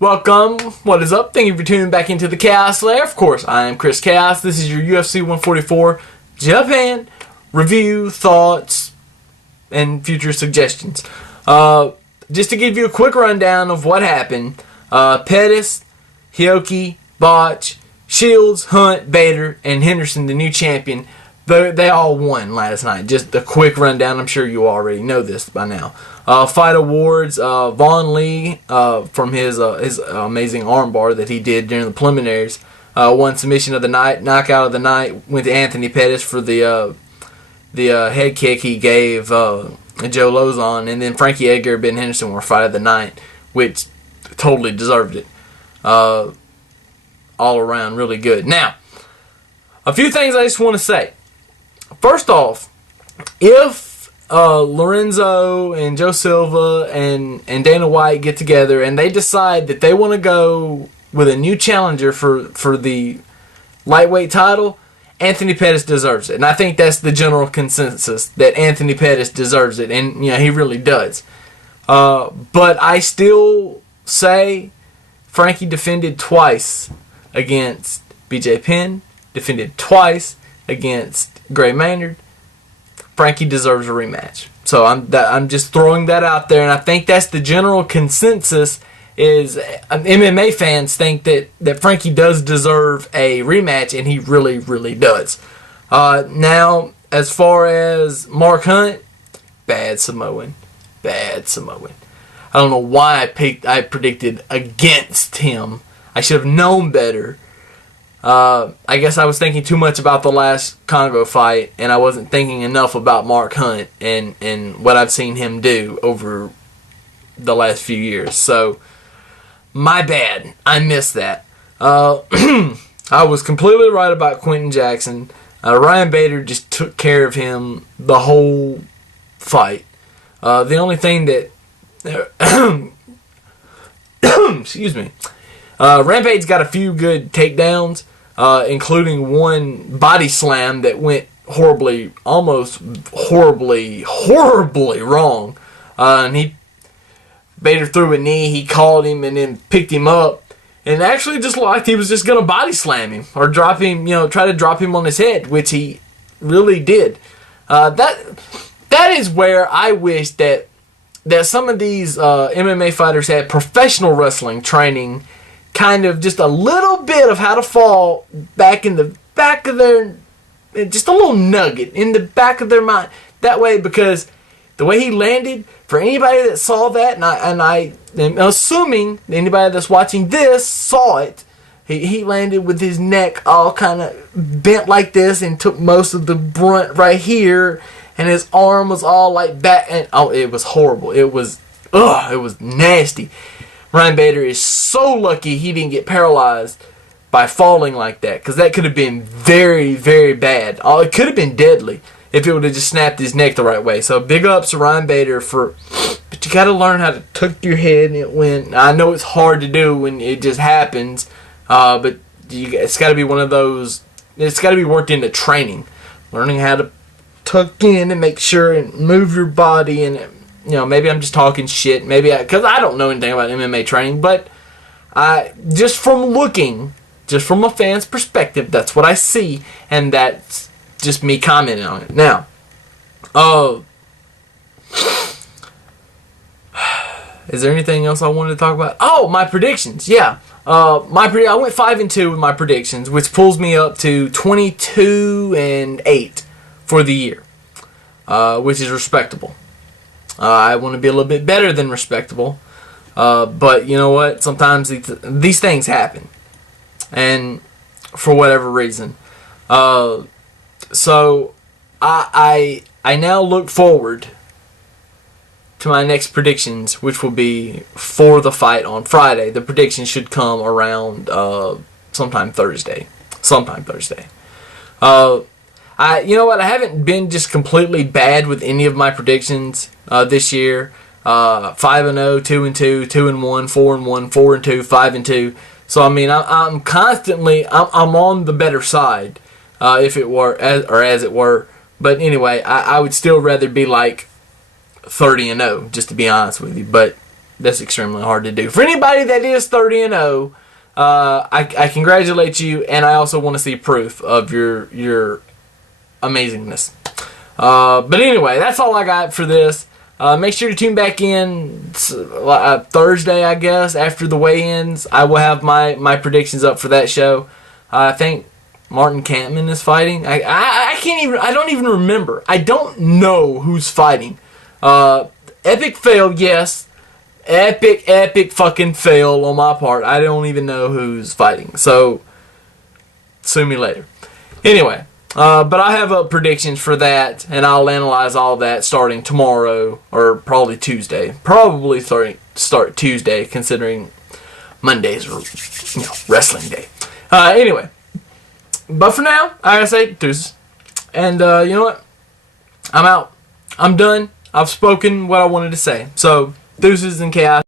Welcome. What is up? Thank you for tuning back into the Chaos Lair. Of course, I am Chris Chaos. This is your UFC 144 Japan review, thoughts, and future suggestions. Just to give you a quick rundown of what happened. Pettis, Hioki, Botch, Shields, Hunt, Bader, and Henderson, the new champion, they all won last night. Just a quick rundown. I'm sure you already know this by now. Fight awards, Vaughn Lee, from his amazing armbar that he did during the preliminaries, won submission of the night. Knockout of the night went to Anthony Pettis for the head kick he gave Joe Lozon. And then Frankie Edgar and Ben Henderson were fight of the night, which totally deserved it. All around really good. Now, a few things I just want to say. First off, if Lorenzo and Joe Silva and Dana White get together and they decide that they want to go with a new challenger for the lightweight title, Anthony Pettis deserves it. And I think that's the general consensus, that Anthony Pettis deserves it. And, he really does. But I still say Frankie defended twice against BJ Penn, defended twice against Gray Maynard. Frankie deserves a rematch. So I'm just throwing that out there, and I think that's the general consensus is MMA fans think that Frankie does deserve a rematch, and he really, really does. Now, as far as Mark Hunt, bad Samoan. Bad Samoan. I don't know why I predicted against him. I should have known better. I guess I was thinking too much about the last Congo fight, and I wasn't thinking enough about Mark Hunt and what I've seen him do over the last few years. So, my bad. I missed that. I was completely right about Quentin Jackson. Ryan Bader just took care of him the whole fight. The only thing that... excuse me. Rampage's got a few good takedowns, including one body slam that went almost horribly wrong. And Bader threw a knee, he called him and then picked him up, and actually just looked like he was just going to body slam him or drop him, try to drop him on his head, which he really did. That is where I wish that some of these MMA fighters had professional wrestling training, kind of just a little bit of how to fall back in the back of their, just a little nugget in the back of their mind. That way, because the way he landed, for anybody that saw that, and I am assuming anybody that's watching this saw it, he landed with his neck all kind of bent like this and took most of the brunt right here, and his arm was all like back, and it was horrible. It was nasty. Ryan Bader is so lucky he didn't get paralyzed by falling like that, because that could have been very, very bad. It could have been deadly if it would have just snapped his neck the right way. So big ups to Ryan Bader but you got to learn how to tuck your head when, I know it's hard to do when it just happens, but it's got to be one of those, it's got to be worked into training. Learning how to tuck in and make sure and move your body, and maybe I'm just talking shit, because I don't know anything about MMA training, but just from a fan's perspective, that's what I see, and that's just me commenting on it. Now, is there anything else I wanted to talk about? Oh, my predictions, yeah. I went 5-2 with my predictions, which pulls me up to 22-8 for the year, which is respectable. I want to be a little bit better than respectable, but you know what? Sometimes these things happen, and for whatever reason. So I now look forward to my next predictions, which will be for the fight on Friday. The predictions should come around sometime Thursday. You know what? I haven't been just completely bad with any of my predictions this year. 5-0, 2-2, 2-1, 4-1, 4-2, 5-2. So I mean, I'm constantly I'm on the better side, if it were as it were. But anyway, I would still rather be like 30-0, just to be honest with you. But That's extremely hard to do. For anybody that is 30-0, I congratulate you, and I also want to see proof of your amazingness. But anyway, that's all I got for this. Make sure to tune back in Thursday, I guess, after the weigh-ins. I will have my predictions up for that show. I think Martin Kampman is fighting. I don't even remember. I don't know who's fighting. Epic fail, yes. Epic fucking fail on my part. I don't even know who's fighting. So, sue me later. Anyway, but I have predictions for that, and I'll analyze all that starting tomorrow, or probably Tuesday. Probably start Tuesday, considering Monday's wrestling day. Anyway, but for now, I gotta say deuces. And you know what? I'm out. I'm done. I've spoken what I wanted to say. So, deuces and chaos.